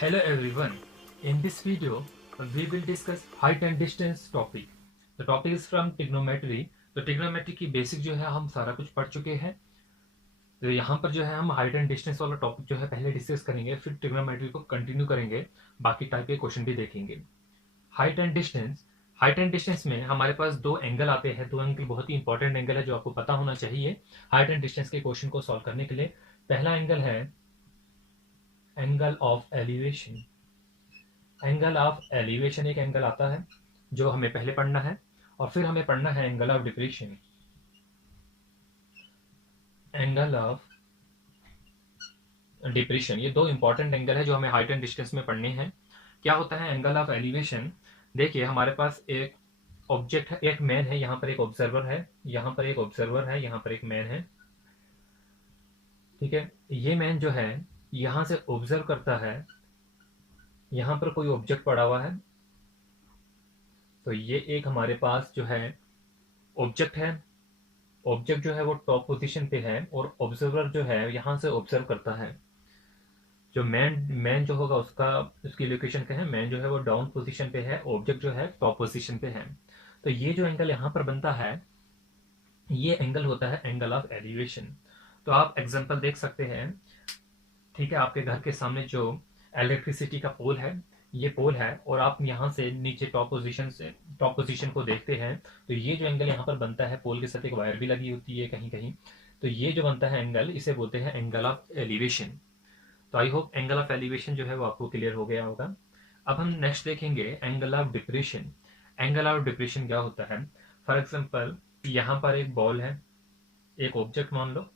Hello everyone. In this video, we will discuss height and distance topic. The topic is from trigonometry. तो trigonometry की basic जो है हम सारा कुछ पढ़ चुके हैं। तो यहाँ पर जो है हम हाइट एंड डिस्टेंस वाला टॉपिक जो है पहले डिस्कस करेंगे, फिर ट्रिग्नोमेट्री को कंटिन्यू करेंगे, बाकी टाइप के क्वेश्चन भी देखेंगे। Height and distance. Height and distance में हमारे पास दो एंगल आते हैं। दो एंगल बहुत ही इंपॉर्टेंट एंगल है जो आपको पता होना चाहिए हाइट एंड डिस्टेंस के क्वेश्चन को सॉल्व करने के लिए। पहला एंगल है angle of elevation. Angle of elevation एक एंगल आता है जो हमें पहले पढ़ना है, और फिर हमें पढ़ना है angle of depression. Angle of depression, ये दो इंपॉर्टेंट एंगल है जो हमें हाइट एंड डिस्टेंस में पढ़ने हैं। क्या होता है एंगल ऑफ एलिवेशन? देखिए हमारे पास एक ऑब्जेक्ट है, एक मैन है, यहाँ पर एक ऑब्जर्वर है, यहाँ पर एक ऑब्जर्वर है, यहाँ पर एक मैन है। ठीक है, ये मैन जो है यहाँ से ऑब्जर्व करता है, यहाँ पर कोई ऑब्जेक्ट पड़ा हुआ है, तो ये एक हमारे पास जो है ऑब्जेक्ट है। ऑब्जेक्ट जो है वो टॉप पोजीशन पे है और ऑब्जर्वर जो है यहाँ से ऑब्जर्व करता है। जो मैन मैन जो होगा उसका उसकी लोकेशन क्या है? मैन जो है वो डाउन पोजीशन पे है, ऑब्जेक्ट जो है टॉप पोजीशन पे है। तो ये जो एंगल यहाँ पर बनता है ये एंगल होता है एंगल ऑफ एलिवेशन। तो आप एग्जांपल देख सकते हैं। ठीक है, आपके घर के सामने जो इलेक्ट्रिसिटी का पोल है, ये पोल है, और आप यहाँ से नीचे टॉप पोजीशन को देखते हैं, तो ये जो एंगल यहाँ पर बनता है, पोल के साथ एक वायर भी लगी होती है कहीं कहीं, तो ये जो बनता है एंगल, इसे बोलते हैं एंगल ऑफ एलिवेशन। तो I hope angle of elevation जो है वो आपको क्लियर हो गया होगा। अब हम नेक्स्ट देखेंगे angle of depression. Angle of depression क्या होता है? फॉर एग्जाम्पल यहाँ पर एक बॉल है, एक ऑब्जेक्ट मान लो,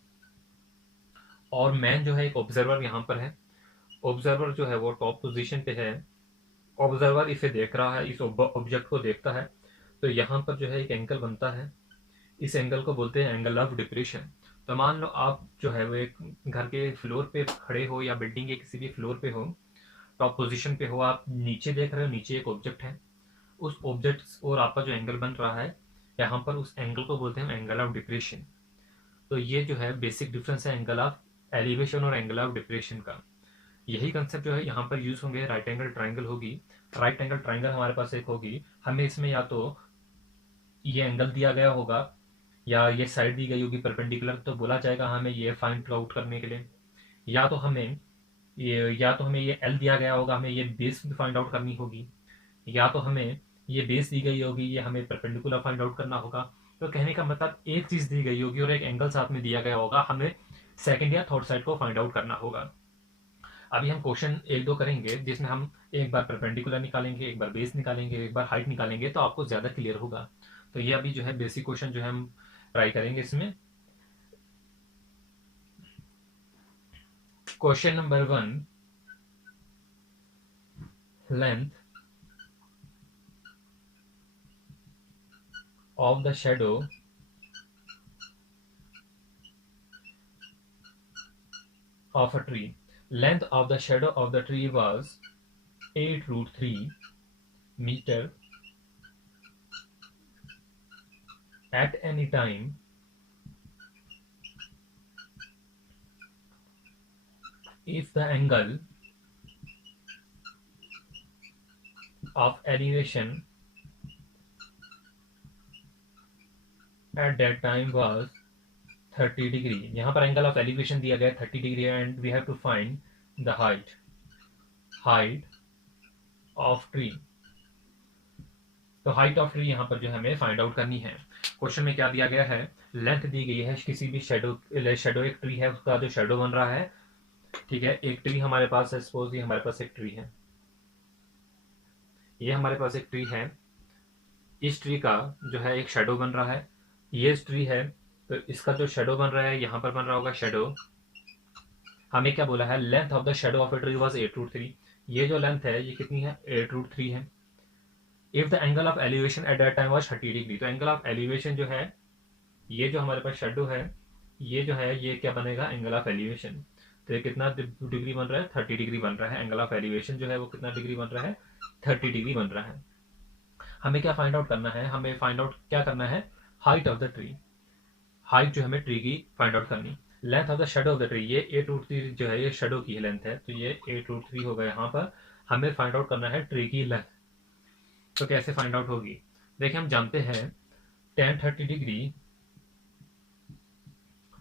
और मैन जो है एक ऑब्जर्वर यहाँ पर है। ऑब्जर्वर जो है वो टॉप पोजीशन पे है, ऑब्जर्वर इसे देख रहा है, इस ऑब्जेक्ट को देखता है, तो यहाँ पर जो है एक एंगल बनता है, इस एंगल को बोलते हैं एंगल ऑफ डिप्रेशन। तो मान लो आप जो है वो एक घर के फ्लोर पे खड़े हो या बिल्डिंग के किसी भी फ्लोर पे हो, टॉप पोजीशन पे हो, आप नीचे देख रहे हो, नीचे एक ऑब्जेक्ट है, उस ऑब्जेक्ट और आपका जो एंगल बन रहा है यहाँ पर, उस एंगल को बोलते हैं एंगल ऑफ डिप्रेशन। तो ये जो है बेसिक डिफरेंस है एंगल ऑफ एलिवेशन और एंगल ऑफ डिप्रेशन का। यही कंसेप्ट जो है यहाँ पर यूज होंगे। राइट एंगल ट्राइंगल होगी, राइट एंगल ट्राइंगल हमारे पास एक होगी, हमें इसमें या तो ये एंगल दिया गया होगा या ये साइड दी गई होगी परपेंडिकुलर, तो बोला जाएगा हमें ये फाइंड आउट करने के लिए। या तो हमें ये एल दिया गया होगा, हमें ये बेस फाइंड आउट करनी होगी, या तो हमें ये बेस दी गई होगी, ये हमें परपेंडिकुलर फाइंड आउट करना होगा। तो कहने का मतलब एक चीज दी गई होगी और एक एंगल साथ में दिया गया होगा, हमें सेकंड या थर्ड साइड को फाइंड आउट करना होगा। अभी हम क्वेश्चन एक दो करेंगे जिसमें हम एक बार परपेंडिकुलर निकालेंगे, एक बार बेस निकालेंगे, एक बार हाइट निकालेंगे, तो आपको ज्यादा क्लियर होगा। तो ये अभी जो है बेसिक क्वेश्चन जो है हम ट्राई करेंगे इसमें। Question number 1, length of the shadow of a tree. Length of the shadow of the tree was 8√3 meter at any time if the angle of elevation at that time was 30 degree. यहाँ पर angle of elevation दिया गया 30 degree, and we have to find the height of tree. तो height of tree यहाँ पर जो हमें find out करनी है। क्वेश्चन में क्या दिया गया है? लेंथ दी गई है किसी भी शेडो एक ट्री है, उसका जो शेडो बन रहा है। ठीक है, एक ट्री हमारे पास है, सपोज ये हमारे पास एक ट्री है, ये हमारे पास एक ट्री है, इस ट्री का जो है एक शेडो बन रहा है, ये ट्री है, तो इसका जो शेडो बन रहा है यहाँ पर बन रहा होगा शेडो। हमें क्या बोला है? Length of the shadow of a tree was 8√3। ये जो लेंथ है ये कितनी है? 8√3 है। If the angle of elevation at that time was 30 degree, तो एंगल ऑफ एलिवेशन जो है, ये जो हमारे पास शेडो है, ये जो है ये क्या बनेगा? Angle of elevation. तो ये कितना डिग्री बन रहा है? 30 डिग्री बन रहा है। एंगल ऑफ एलिवेशन जो है वो कितना डिग्री बन रहा है? 30 डिग्री बन रहा है। हमें क्या फाइंड आउट करना है? हमें फाइंड आउट क्या करना है? Height of the tree. Height जो हमें ट्री की फाइंड आउट करनी। Length of the shadow of the tree, ये 8√3 जो है ये शेडो की लेंथ है, तो ये 8√3 होगा। यहाँ पर हमें फाइंड आउट करना है ट्री की लेंथ। तो कैसे फाइंड आउट होगी? देखिए हम जानते हैं tan 30 डिग्री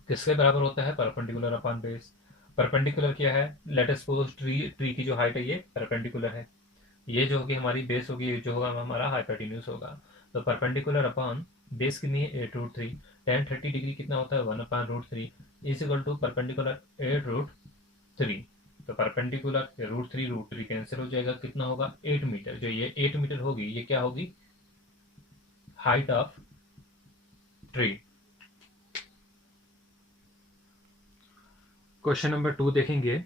किसके बराबर होता है? Perpendicular upon base. परपेंडिकुलर क्या है? लेट अस सपोज ट्री की जो हाइट है ये परपेंडिकुलर है, ये जो होगी हमारी बेस होगी, जो होगा हमारा हाइपोटेन्यूज होगा। तो परपेंडिकुलर अपॉन बेस कितनी है? 8√3। tan 30 डिग्री कितना होता है? 1/√3 इज इक्वल टू परपेंडिकुलर 8√3। तो परपेंडिकुलर √3 कैंसिल हो जाएगा, कितना होगा? 8 मीटर। जो ये 8 मीटर होगी ये क्या होगी? Height of tree. Question number 2 देखेंगे।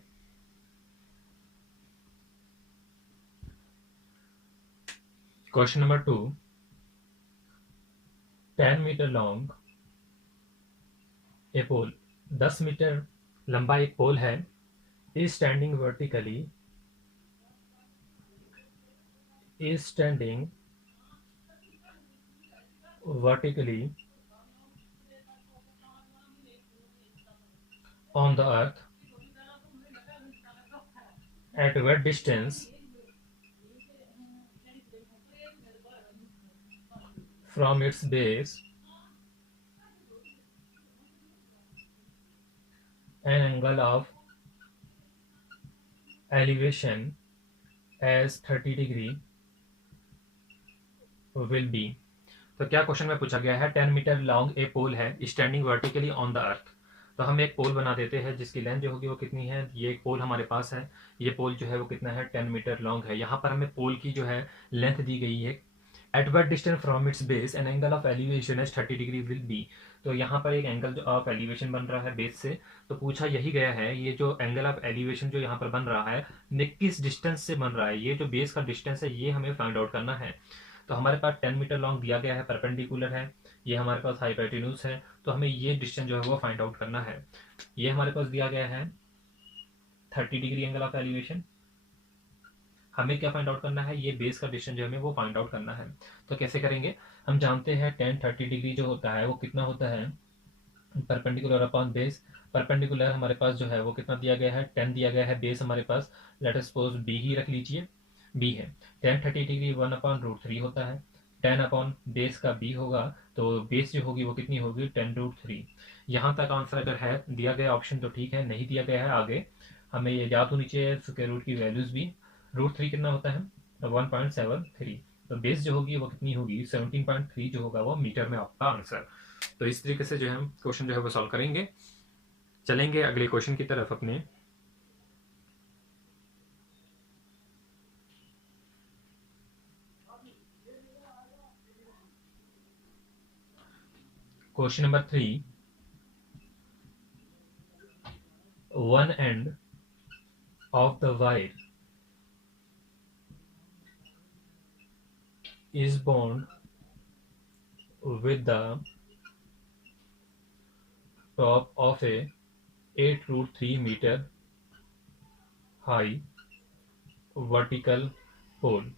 क्वेश्चन नंबर 2, 10 मीटर लॉन्ग ए पोल, 10 मीटर लंबा एक पोल है, is standing vertically, is standing vertically on the earth at what distance from its base, an angle of elevation as 30 degree will be। तो क्या question में पूछा गया है? 10 मीटर लॉन्ग ए पोल है standing vertically on the earth. तो हम एक पोल बना देते हैं जिसकी लेंथ जो होगी वो कितनी है? ये एक पोल हमारे पास है, ये पोल जो है वो कितना है? 10 मीटर लॉन्ग है। यहाँ पर हमें पोल की जो है लेंथ दी गई है। At what distance from its base an angle of elevation as 30 degree will be. तो यहाँ पर एक एंगल ऑफ एलिवेशन बन रहा है बेस से। तो पूछा यही गया है ये जो एंगल ऑफ एलिवेशन जो यहाँ पर बन रहा है ये किस डिस्टेंस से बन रहा है? ये जो बेस का डिस्टेंस है ये हमें फाइंड आउट करना है। तो हमारे पास 10 मीटर लॉन्ग दिया गया है, परपेंडिकुलर है, ये हमारे पास हाइपोटेन्यूज है, तो हमें ये डिस्टेंस जो है वो फाइंड आउट करना है। ये हमारे पास दिया गया है 30 डिग्री एंगल ऑफ एलिवेशन। हमें क्या फाइंड आउट करना है? ये बेस का डिस्टेंस जो हमें वो फाइंड आउट करना है। तो कैसे करेंगे? हम जानते हैं tan 30 डिग्री जो होता है वो कितना होता है? Perpendicular upon base. परपेंडिकुलर हमारे पास जो है वो कितना दिया गया है? 10 दिया गया है। बेस हमारे पास लेट अस सपोज बी ही रख लीजिए, बी है। tan 30 डिग्री 1/√3 होता है, 10 अपॉन बेस का बी होगा, तो बेस जो होगी वो कितनी होगी? 10√3। यहाँ तक आंसर अगर है दिया गया ऑप्शन तो ठीक है, नहीं दिया गया है आगे हमें ये याद होनी चाहिए स्क्वायर रूट की वैल्यूज भी। √3 कितना होता है? 1.73। तो बेस जो होगी वो कितनी होगी? 17.3 जो होगा वो मीटर में आपका आंसर। तो इस तरीके से जो है हम क्वेश्चन जो है वो सॉल्व करेंगे। चलेंगे अगले क्वेश्चन की तरफ अपने। Question number 3, one end of the wire is bound with the top of a 8√3 meter high vertical pole।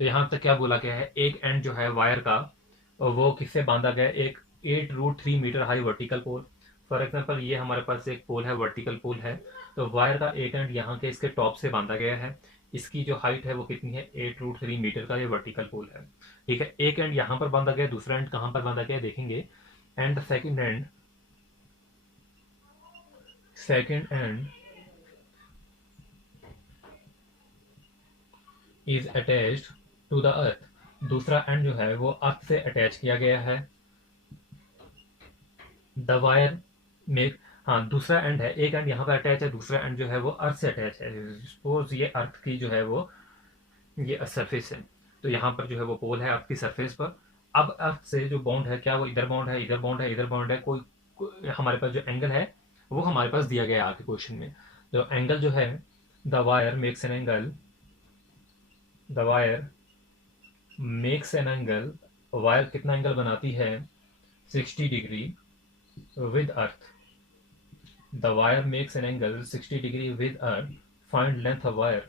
तो यहाँ तक क्या बोला गया है? एक एंड जो है वायर का वो किससे बांधा गया है? एक 8√3 metre high vertical pole. For example ये हमारे पास एक पोल है, वर्टिकल पोल है, तो वायर का एक एंड यहाँ के इसके टॉप से बांधा गया है। इसकी जो हाइट है वो कितनी है? 8√3 मीटर का ये वर्टिकल पोल है। ठीक है, एक एंड यहाँ पर बांधा गया, दूसरा एंड कहाँ पर बांधा गया देखेंगे। And the second end is attached to the earth. दूसरा एंड जो है वो अर्थ से अटैच किया गया है। द वायर में, हाँ दूसरा एंड है, एक एंड यहाँ पर अटैच है, दूसरा एंड जो है वो अर्थ से अटैच है। सपोज ये अर्थ की जो है वो ये सरफेस है, तो यहाँ पर जो है वो पोल है अर्थ की सरफेस पर। अब अर्थ से जो बॉन्ड है क्या वो इधर बॉन्ड है, इधर बॉन्ड है, इधर बॉन्ड है, हमारे पास जो एंगल है वो हमारे पास दिया गया है आपके क्वेश्चन में। जो एंगल जो है the wire makes an angle, the wire makes an angle, wire कितना एंगल बनाती है? 60 degree with earth. The wire makes an angle 60 degree with earth. Find length of wire.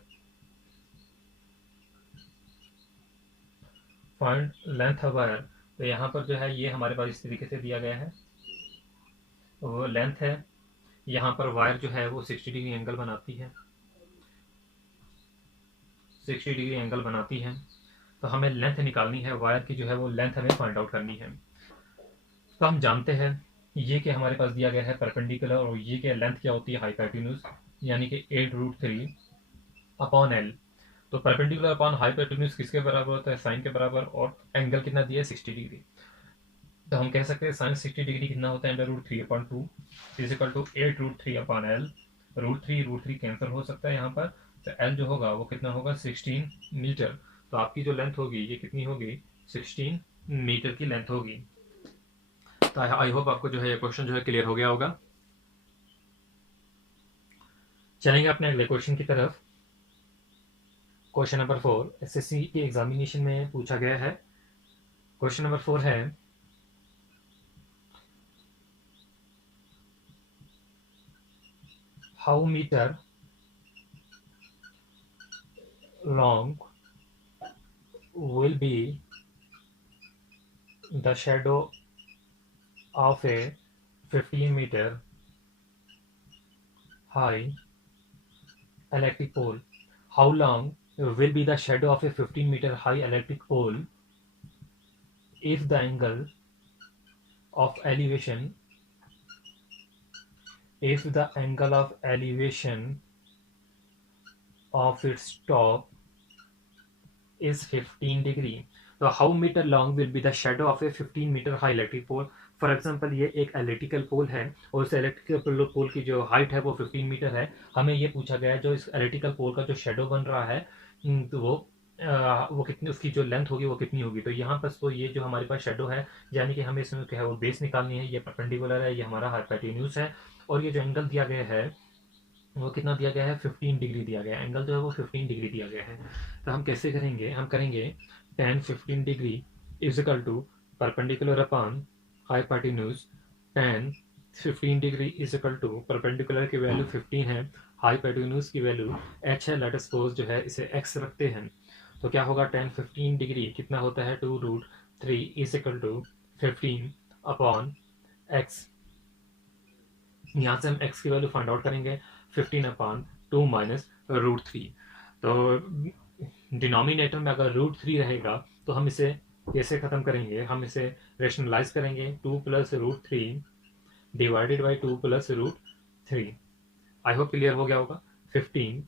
Find length of wire। तो यहाँ पर जो है ये हमारे पास इस तरीके से दिया गया है। वो लेंथ है, यहाँ पर वायर जो है वो 60 डिग्री एंगल बनाती है, 60 डिग्री एंगल बनाती है। तो हमें लेंथ निकालनी है, वायर की जो है वो लेंथ हमें फाइंड आउट करनी है। तो हम जानते हैं ये कि हमारे पास दिया गया है परपेंडिकुलर, और ये क्या लेंथ क्या होती है हाइपोटेन्यूज, यानी कि 8√3 अपॉन एल। तो परपेंडिकुलर अपॉन हाइपोटेन्यूज किसके बराबर होता है, साइन के बराबर, और एंगल कितना दिया है 60 डिग्री। तो हम कह सकते हैं साइन 60 डिग्री कितना होता है, √3/2 is equal to 8√3 upon L. √3 cancel हो सकता है यहाँ पर, तो एल जो होगा वो कितना होगा 16 मीटर। तो आपकी जो लेंथ होगी ये कितनी होगी, 16 मीटर की लेंथ होगी। तो आई होप आपको जो है ये क्वेश्चन जो है क्लियर हो गया होगा। चलेंगे अपने अगले क्वेश्चन की तरफ। क्वेश्चन नंबर 4 एसएससी के एग्जामिनेशन में पूछा गया है। क्वेश्चन नंबर 4 है, how metre long will be the shadow of a 15-meter high electric pole? How long will be the shadow of a 15-meter high electric pole if the angle of elevation of its top is 15 degree? तो how metre long will be the shadow of a 15 metre high electric pole? For example ये एक electrical pole है और उस electrical pole की जो height है वो 15 मीटर है। हमें ये पूछा गया है जो इस इलेक्ट्रिकल पोल का जो शेडो बन रहा है तो वो कितनी, उसकी जो लेंथ होगी वो कितनी होगी। तो यहाँ पर तो ये जो हमारे पास शेडो है, यानी कि हमें इसमें क्या है वो बेस निकालनी है। ये परपेंडिकुलर है, ये हमारा हाइपोटेन्यूज है, और ये जो एंगल दिया गया है वो कितना दिया गया है, 15 डिग्री दिया गया है। एंगल जो है वो 15 डिग्री दिया गया है। तो हम कैसे करेंगे, हम करेंगे tan 15 degree is equal to perpendicular upon hypotenuse. tan 15 degree is equal to perpendicular की वैल्यू 15 है, हाइपोटेन्यूज की वैल्यू h है। लेट अस सपोज जो है इसे x रखते हैं। तो क्या होगा, tan 15 डिग्री कितना होता है, 2√3 is equal to 15 upon x। यहाँ से हम x की वैल्यू फाइंड आउट करेंगे, 15/2 माइनस √3। तो डिनोमिनेटर में अगर √3 रहेगा तो हम इसे कैसे खत्म करेंगे, हम इसे रेशनलाइज करेंगे, 2 + √3 divided by 2 + √3। I hope clear हो गया होगा। 15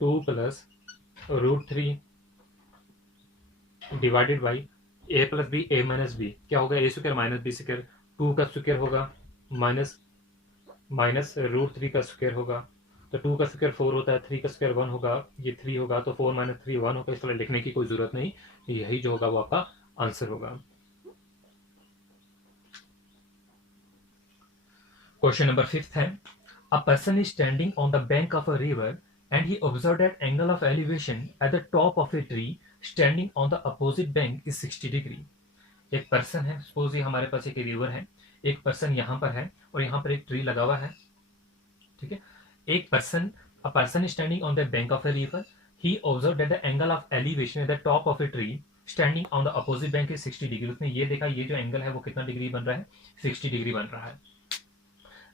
2 + √3 divided by a + b a - b क्या होगा, a square minus b square, 2 का स्क्वायर होगा माइनस √3 का स्क्वायर होगा। तो 2 का स्क्वायर 4 होता है, 3 का स्क्वायर 1 होगा, ये 3 होगा, तो 4 - 3 1 होगा। इस तरह लिखने की कोई जरूरत नहीं, यही जो होगा वो आपका आंसर होगा। क्वेश्चन नंबर 5 है, a person is standing on the bank of a river and he observe that angle of elevation at the top of a tree standing on the opposite bank is 60 degree. एक person है, suppose ये हमारे पास एक river है, एक person यहाँ पर है और यहाँ पर एक ट्री लगा हुआ है, ठीक है। एक person, a person is standing on the bank of a river, he observed that the angle of elevation at the top of a tree standing on the opposite bank is 60 degree. उसने ये देखा ये जो angle है वो कितना degree बन रहा है, 60 डिग्री बन रहा है।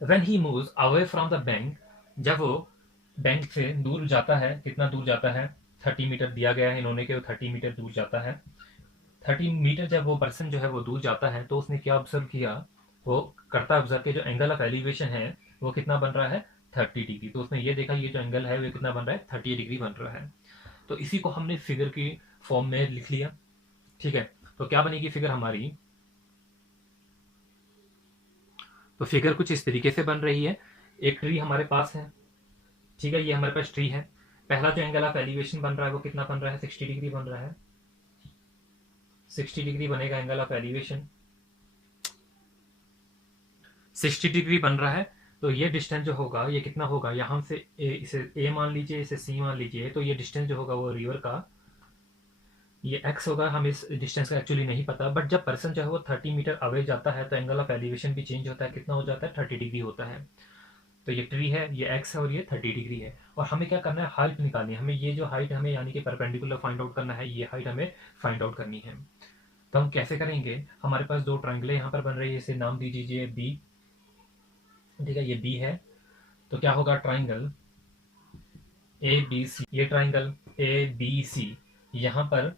when he moves away from the bank, जब वो बैंक से दूर जाता है, कितना दूर जाता है, 30 मीटर दिया गया है इन्होंने कि वो 30 मीटर दूर जाता है। 30 मीटर जब वो पर्सन जो है वो दूर जाता है तो उसने क्या ऑब्जर्व किया, वो करता ऑब्जर्व के जो एंगल ऑफ एलिवेशन है वो कितना बन रहा है, 30 डिग्री। तो उसने ये देखा ये जो एंगल है वो कितना बन रहा है, 30 डिग्री बन रहा है। तो इसी को हमने फिगर की फॉर्म में लिख लिया, ठीक है। तो क्या बनेगी फिगर हमारी, तो फिगर कुछ इस तरीके से बन रही है। एक ट्री हमारे पास है, ठीक है, ये हमारे पास ट्री है। पहला जो एंगल ऑफ एलिवेशन बन रहा है वो कितना बन रहा है, 60 डिग्री बन रहा है। 60 डिग्री बनेगा एंगल ऑफ एलिवेशन, 60 डिग्री बन रहा है। तो ये डिस्टेंस जो होगा ये कितना होगा, यहाँ से इसे a मान लीजिए, इसे c मान लीजिए। तो ये डिस्टेंस जो होगा वो रिवर का ये x होगा। हम इस डिस्टेंस का एक्चुअली नहीं पता, बट जब पर्सन जो है वो 30 मीटर अवे जाता है तो एंगल ऑफ एलिवेशन भी चेंज होता है, कितना हो जाता है, 30 डिग्री होता है। तो ये ट्री है, ये x है और ये 30 डिग्री है। और हमें क्या करना है, हाइट निकालनी है। हमें ये जो हाइट हमें यानी कि परपेंडिकुलर फाइंड आउट करना है, ये हाइट हमें फाइंड आउट करनी है। तो हम कैसे करेंगे, हमारे पास दो ट्राइंगल यहाँ पर बन रही है, इसे नाम दीजिए बी ठीक है, ये बी है, तो क्या होगा, ट्राइंगल ए बी सी, ये ट्राइंगल ए बी सी, यहाँ पर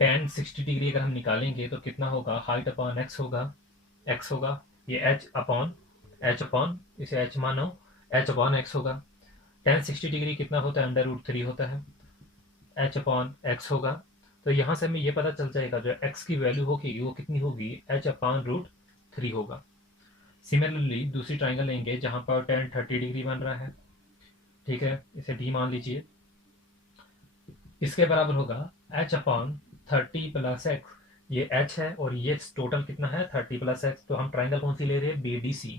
tan 60 डिग्री अगर हम निकालेंगे तो कितना होगा, हाइट अपॉन एक्स होगा, एक्स होगा, ये एच अपॉन इसे एच मानो, एच अपॉन एक्स होगा। tan 60 डिग्री कितना होता है, √3 होता है, एच अपॉन एक्स होगा। तो यहाँ से हमें ये पता चल जाएगा जो एक्स की वैल्यू होगी वो कितनी होगी, एच अपॉन √3 होगा। सिमिलरली दूसरी ट्राइंगल लेंगे जहाँ पर tan 30 डिग्री बन रहा है, ठीक है, इसे डी मान लीजिए, इसके बराबर होगा एच अपॉन 30 प्लस एक्स, ये एच है और ये टोटल कितना है 30 प्लस एक्स। तो हम ट्राइंगल कौन सी ले रहे हैं, B D C,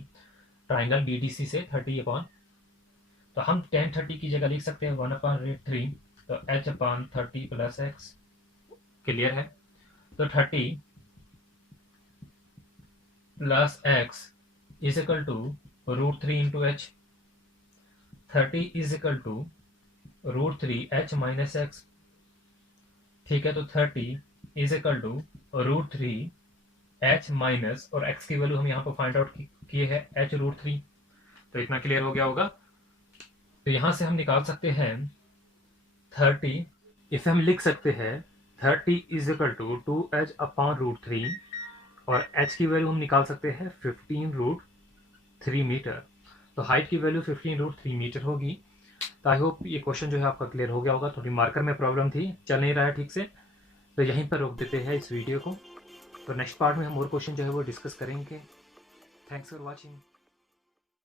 triangle B D C से 30 अपॉन, तो हम tan 30 की जगह लिख सकते हैं 1/3, तो H upon 30 plus X, clear है। तो 30 plus X is equal to √3 into H, 30 is equal to √3 H minus X, ठीक है। तो 30 is equal to √3 H minus, और एक्स की वैल्यू हम यहाँ पर फाइंड आउट किए है h√3, तो इतना क्लियर हो गया होगा। तो यहाँ से हम निकाल सकते हैं 30, इसे हम लिख सकते हैं 30 is equal to 2h upon √3, और h की वैल्यू हम निकाल सकते हैं 15√3 मीटर। तो हाइट की वैल्यू 15√3 मीटर होगी। तो आई होप ये क्वेश्चन जो है आपका क्लियर हो गया होगा। थोड़ी मार्कर में प्रॉब्लम थी, चल नहीं रहा है ठीक से, तो यहीं पर रोक देते हैं इस वीडियो को। तो नेक्स्ट पार्ट में हम और क्वेश्चन जो है वो डिस्कस करेंगे। Thanks for watching.